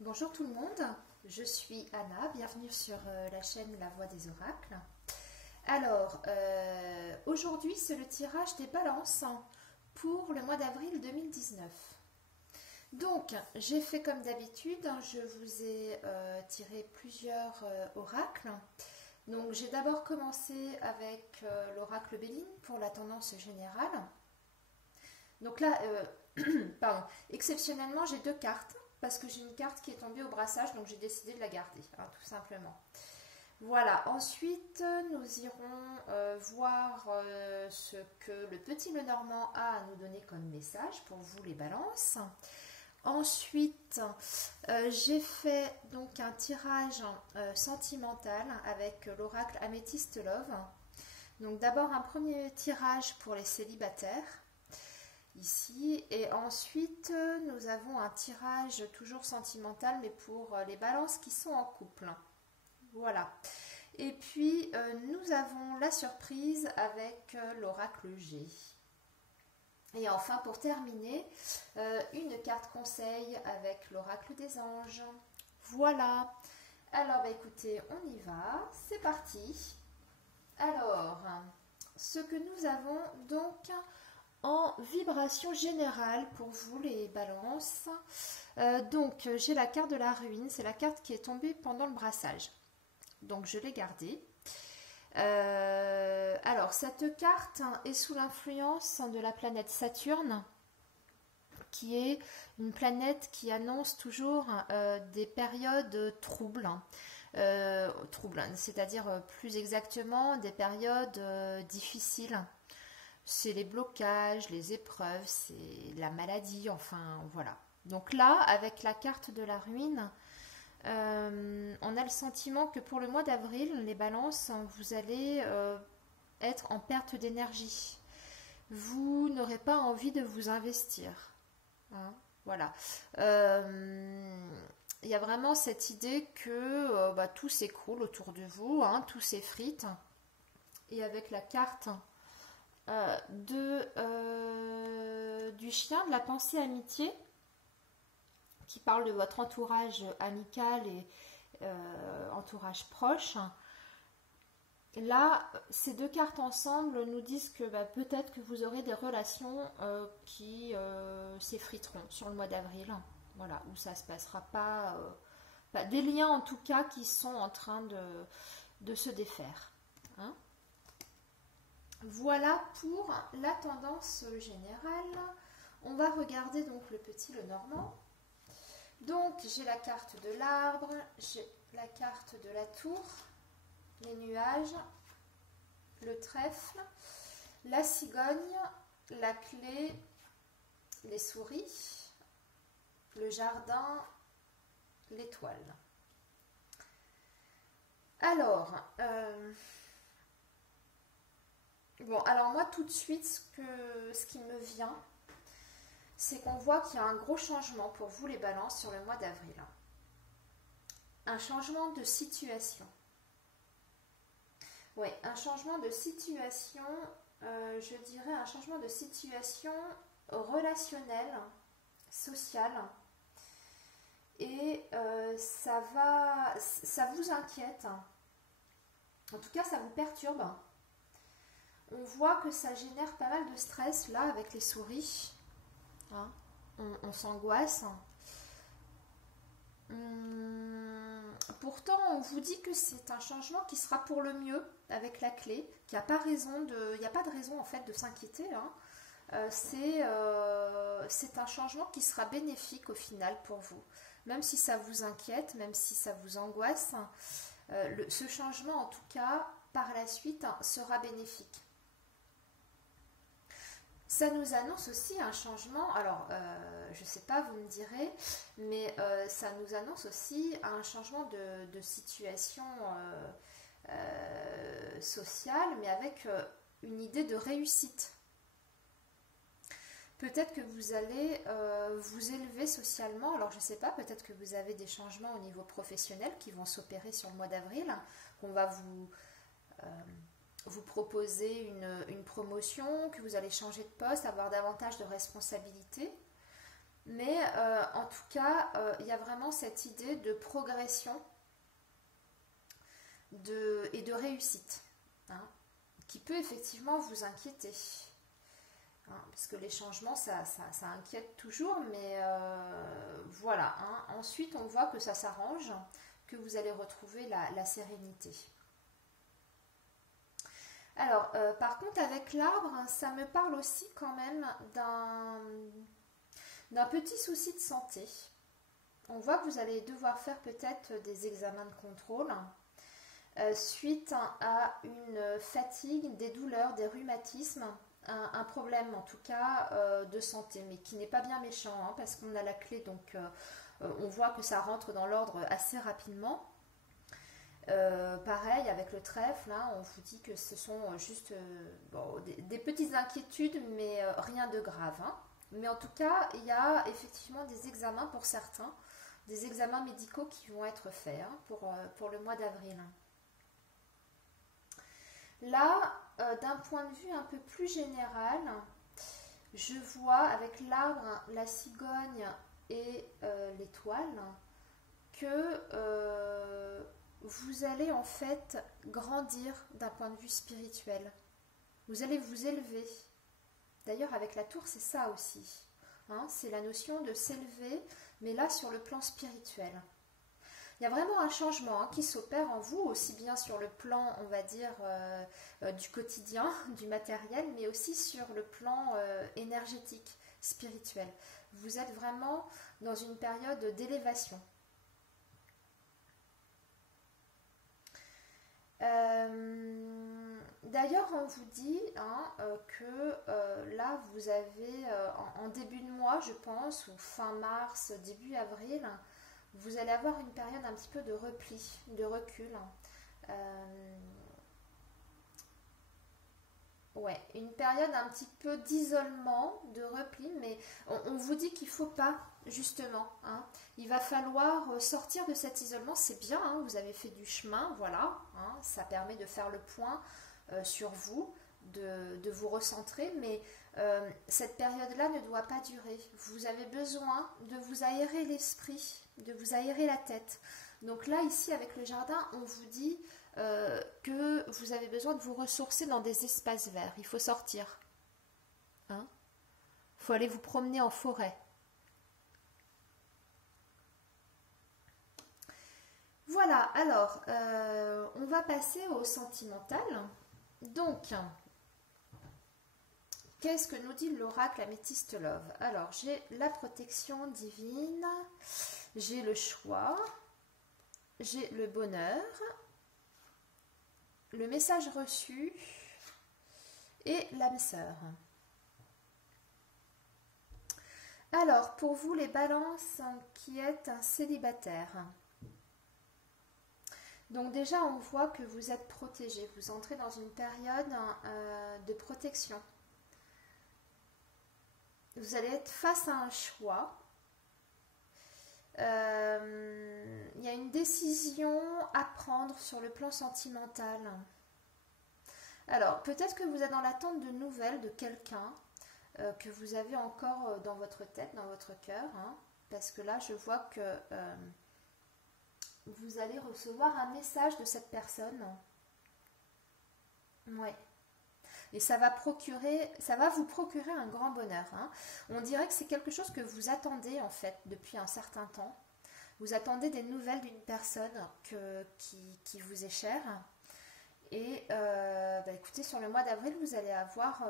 Bonjour tout le monde, je suis Anna, bienvenue sur la chaîne La Voix des Oracles. Alors, aujourd'hui c'est le tirage des balances pour le mois d'avril 2019. Donc, j'ai fait comme d'habitude, je vous ai tiré plusieurs oracles. Donc, j'ai d'abord commencé avec l'oracle Béline pour la tendance générale. Donc là, pardon, exceptionnellement, j'ai deux cartes parce que j'ai une carte qui est tombée au brassage, donc j'ai décidé de la garder, tout simplement. Voilà, ensuite nous irons voir ce que le petit Lenormand a à nous donner comme message pour vous les balances. Ensuite, j'ai fait donc un tirage sentimental avec l'oracle Améthyste Love. Donc d'abord un premier tirage pour les célibataires ici, et ensuite nous avons un tirage toujours sentimental mais pour les balances qui sont en couple. Voilà. Et puis nous avons la surprise avec l'oracle G. Et enfin pour terminer, une carte conseil avec l'oracle des anges. Voilà. Alors écoutez, on y va, c'est parti. Alors, ce que nous avons donc en vibration générale pour vous les balances. Donc j'ai la carte de la ruine, c'est la carte qui est tombée pendant le brassage. Donc je l'ai gardée. Alors cette carte est sous l'influence de la planète Saturne, qui est une planète qui annonce toujours des périodes troubles. C'est-à-dire plus exactement des périodes difficiles. C'est les blocages, les épreuves, c'est la maladie, enfin voilà. Donc là, avec la carte de la ruine, on a le sentiment que pour le mois d'avril, les balances, vous allez être en perte d'énergie. Vous n'aurez pas envie de vous investir. Voilà. Il y a vraiment cette idée que tout s'écroule autour de vous, tout s'effrite. Et avec la carte du chien de la pensée amitié, qui parle de votre entourage amical et entourage proche. Là, ces deux cartes ensemble nous disent que peut-être que vous aurez des relations qui s'effriteront sur le mois d'avril. Voilà, où ça ne se passera pas. Des liens en tout cas qui sont en train de se défaire. Voilà pour la tendance générale. On va regarder donc le petit Lenormand. Donc j'ai la carte de l'arbre, j'ai la carte de la tour, les nuages, le trèfle, la cigogne, la clé, les souris, le jardin, l'étoile. Alors, alors moi tout de suite ce qui me vient, c'est qu'on voit qu'il y a un gros changement pour vous les balances sur le mois d'avril. Un changement de situation. Oui, un changement de situation, je dirais un changement de situation relationnelle, sociale. Et ça vous inquiète. En tout cas, ça vous perturbe. On voit que ça génère pas mal de stress là avec les souris. On s'angoisse. Pourtant, on vous dit que c'est un changement qui sera pour le mieux avec la clé, qu'il n'y a pas de raison en fait de s'inquiéter. C'est un changement qui sera bénéfique au final pour vous. Même si ça vous inquiète, même si ça vous angoisse, ce changement en tout cas par la suite sera bénéfique. Ça nous annonce aussi un changement, alors je ne sais pas, vous me direz, mais ça nous annonce aussi un changement de situation sociale, mais avec une idée de réussite. Peut-être que vous allez vous élever socialement, alors je ne sais pas, peut-être que vous avez des changements au niveau professionnel qui vont s'opérer sur le mois d'avril, qu'on va vous proposer une promotion, que vous allez changer de poste, avoir davantage de responsabilités. Mais en tout cas, il y a vraiment cette idée de progression et de réussite, hein, qui peut effectivement vous inquiéter. Hein, parce que les changements, ça inquiète toujours, mais voilà. Hein. Ensuite, on voit que ça s'arrange, que vous allez retrouver la sérénité. Alors, par contre, avec l'arbre, ça me parle aussi quand même d'un petit souci de santé. On voit que vous allez devoir faire peut-être des examens de contrôle suite à une fatigue, des douleurs, des rhumatismes, un problème en tout cas de santé, mais qui n'est pas bien méchant, hein, parce qu'on a la clé, donc on voit que ça rentre dans l'ordre assez rapidement. Pareil avec le trèfle, hein, on vous dit que ce sont juste bon, des petites inquiétudes, mais rien de grave. Hein. Mais en tout cas, il y a effectivement des examens pour certains, des examens médicaux qui vont être faits, hein, pour le mois d'avril. Là, d'un point de vue un peu plus général, je vois avec l'arbre, la cigogne et l'étoile que vous allez en fait grandir d'un point de vue spirituel. Vous allez vous élever. D'ailleurs, avec la tour, c'est ça aussi. Hein, c'est la notion de s'élever, mais là sur le plan spirituel. Il y a vraiment un changement, hein, qui s'opère en vous, aussi bien sur le plan, on va dire, du quotidien, du matériel, mais aussi sur le plan énergétique, spirituel. Vous êtes vraiment dans une période d'élévation. D'ailleurs, on vous dit, hein, que là, vous avez, en début de mois, je pense, ou fin mars, début avril, vous allez avoir une période un petit peu de repli, de recul. Ouais, une période un petit peu d'isolement, de repli, mais on vous dit qu'il ne faut pas, justement. Hein. Il va falloir sortir de cet isolement, c'est bien, hein, vous avez fait du chemin, voilà, hein, ça permet de faire le point sur vous, de vous recentrer, mais cette période-là ne doit pas durer. Vous avez besoin de vous aérer l'esprit, de vous aérer la tête. Donc là, ici, avec le jardin, on vous dit que vous avez besoin de vous ressourcer dans des espaces verts. Il faut sortir. Hein? Il faut aller vous promener en forêt. Voilà, alors, on va passer au sentimental. Donc, qu'est-ce que nous dit l'oracle Améthyste Love? Alors, j'ai la protection divine, j'ai le choix, j'ai le bonheur, le message reçu et l'âme sœur. Alors, pour vous les balances qui êtes un célibataire, donc déjà on voit que vous êtes protégé, vous entrez dans une période de protection. Vous allez être face à un choix. Il y a une décision à prendre sur le plan sentimental. Alors, peut-être que vous êtes dans l'attente de nouvelles de quelqu'un que vous avez encore dans votre tête, dans votre cœur. Hein, parce que là, je vois que vous allez recevoir un message de cette personne. Ouais. Et ça va vous procurer un grand bonheur. Hein. On dirait que c'est quelque chose que vous attendez en fait depuis un certain temps. Vous attendez des nouvelles d'une personne qui vous est chère. Et écoutez, sur le mois d'avril, vous allez avoir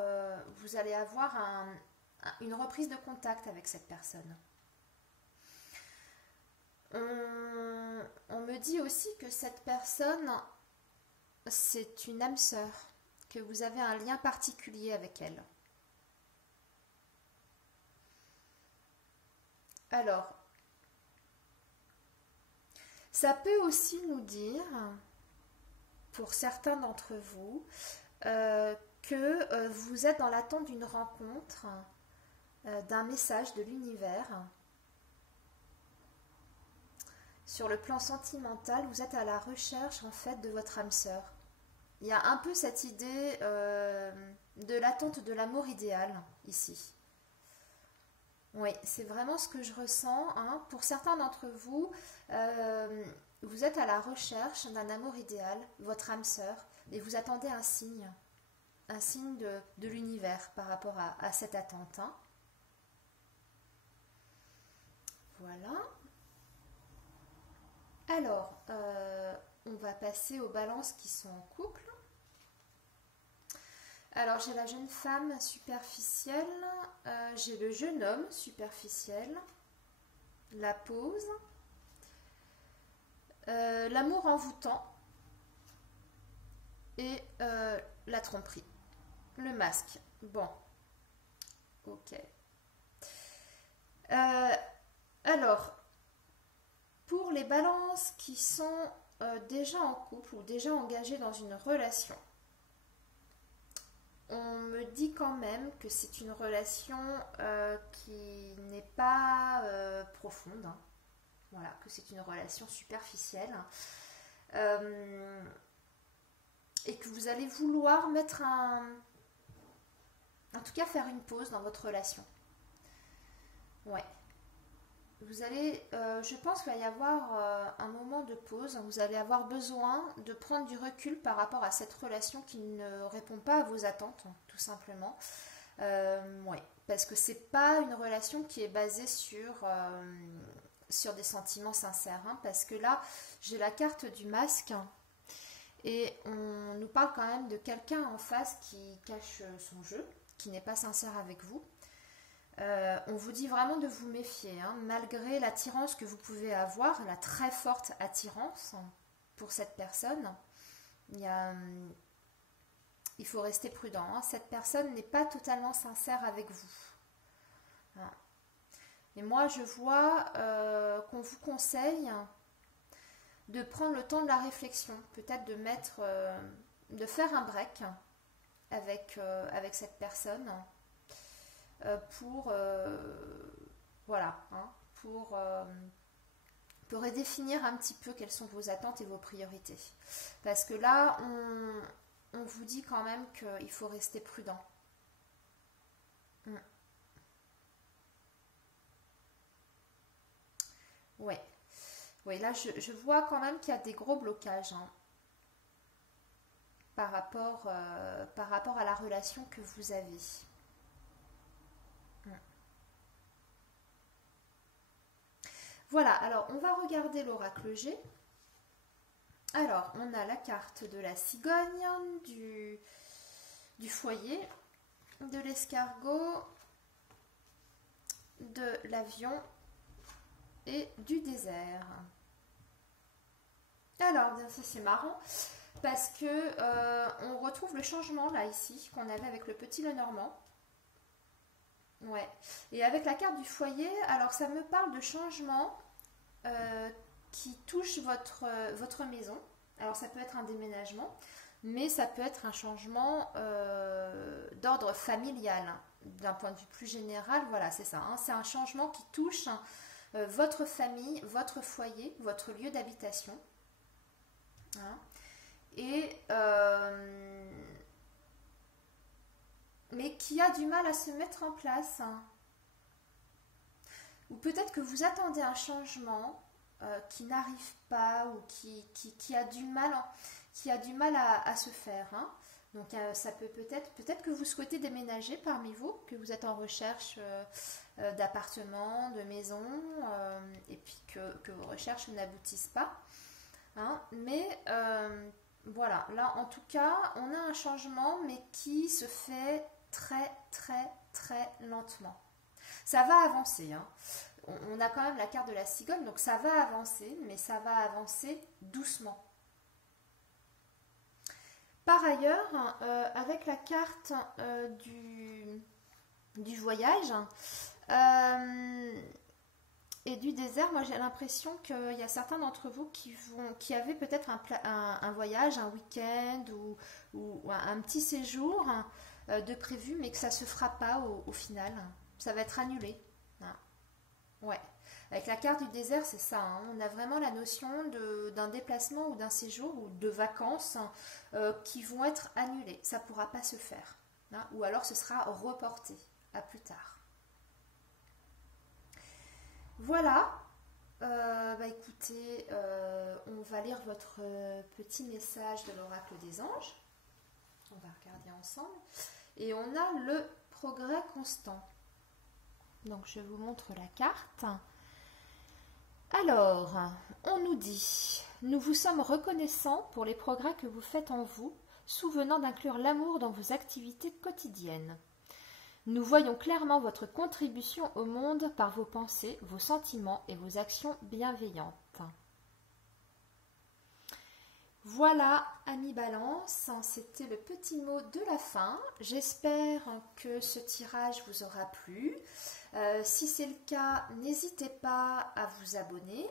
une reprise de contact avec cette personne. On me dit aussi que cette personne, c'est une âme sœur, que vous avez un lien particulier avec elle. Alors, ça peut aussi nous dire, pour certains d'entre vous, que vous êtes dans l'attente d'une rencontre, d'un message de l'univers. Sur le plan sentimental, vous êtes à la recherche en fait de votre âme sœur. Il y a un peu cette idée de l'attente de l'amour idéal ici. Oui, c'est vraiment ce que je ressens, hein. Pour certains d'entre vous, euh, vous êtes à la recherche d'un amour idéal, votre âme sœur, et vous attendez un signe de l'univers par rapport à cette attente, hein. Voilà. Alors, on va passer aux balances qui sont en couple. Alors, j'ai la jeune femme superficielle, j'ai le jeune homme superficiel, la pause, l'amour envoûtant et la tromperie, le masque. Bon, ok. Euh, alors, pour les balances qui sont déjà en couple ou déjà engagées dans une relation, on me dit quand même que c'est une relation qui n'est pas profonde, hein. Voilà, que c'est une relation superficielle. Euh, et que vous allez vouloir mettre en tout cas faire une pause dans votre relation. Ouais. Vous allez, je pense qu'il va y avoir un moment de pause. Vous allez avoir besoin de prendre du recul par rapport à cette relation qui ne répond pas à vos attentes, tout simplement. Ouais, parce que c'est pas une relation qui est basée sur des sentiments sincères, hein, parce que là, j'ai la carte du masque et on nous parle quand même de quelqu'un en face qui cache son jeu, qui n'est pas sincère avec vous. On vous dit vraiment de vous méfier, hein, malgré l'attirance que vous pouvez avoir, la très forte attirance pour cette personne. Il, y a, il faut rester prudent, hein. Cette personne n'est pas totalement sincère avec vous, hein. Et moi, je vois qu'on vous conseille de prendre le temps de la réflexion, peut-être de faire un break avec cette personne pour voilà, hein, pour redéfinir un petit peu quelles sont vos attentes et vos priorités. Parce que là, on vous dit quand même qu'il faut rester prudent. Mm. Ouais. Oui, là, je vois quand même qu'il y a des gros blocages, hein, par rapport à la relation que vous avez. Mm. Voilà, alors on va regarder l'oracle G. Alors, on a la carte de la cigogne, du foyer, de l'escargot, de l'avion et du désert. Alors, bien ça c'est marrant parce que on retrouve le changement là ici qu'on avait avec le petit Lenormand. Ouais. Et avec la carte du foyer, alors ça me parle de changement euh, qui touche votre maison. Alors ça peut être un déménagement, mais ça peut être un changement d'ordre familial, hein. D'un point de vue plus général, voilà, c'est ça, hein. C'est un changement qui touche votre famille, votre foyer, votre lieu d'habitation, hein. Et mais qui a du mal à se mettre en place, hein. Ou peut-être que vous attendez un changement qui n'arrive pas ou qui a du mal, qui a du mal à se faire, hein. Donc ça peut-être que vous souhaitez déménager parmi vous, que vous êtes en recherche d'appartement, de maison, et puis que vos recherches n'aboutissent pas, hein. Mais voilà, là en tout cas, on a un changement, mais qui se fait très très très lentement. Ça va avancer, hein. On a quand même la carte de la cigogne, donc ça va avancer, mais ça va avancer doucement. Par ailleurs, avec la carte du voyage et du désert, moi j'ai l'impression qu'il y a certains d'entre vous qui avaient peut-être un voyage, un week-end ou un petit séjour de prévu, mais que ça ne se fera pas au final. Ça va être annulé, hein. Ouais. Avec la carte du désert, c'est ça, hein. On a vraiment la notion d'un déplacement ou d'un séjour ou de vacances qui vont être annulées. Ça ne pourra pas se faire, hein. Ou alors ce sera reporté à plus tard. Voilà. Écoutez, on va lire votre petit message de l'oracle des anges. On va regarder ensemble. Et on a le progrès constant. Donc je vous montre la carte. Alors, on nous dit, nous vous sommes reconnaissants pour les progrès que vous faites en vous, souvenant d'inclure l'amour dans vos activités quotidiennes. Nous voyons clairement votre contribution au monde par vos pensées, vos sentiments et vos actions bienveillantes. Voilà, amis Balance, c'était le petit mot de la fin. J'espère que ce tirage vous aura plu. Si c'est le cas, n'hésitez pas à vous abonner.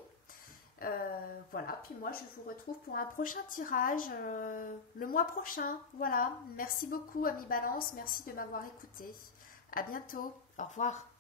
Voilà, puis moi je vous retrouve pour un prochain tirage le mois prochain. Voilà, merci beaucoup, amis Balance, merci de m'avoir écouté. À bientôt, au revoir.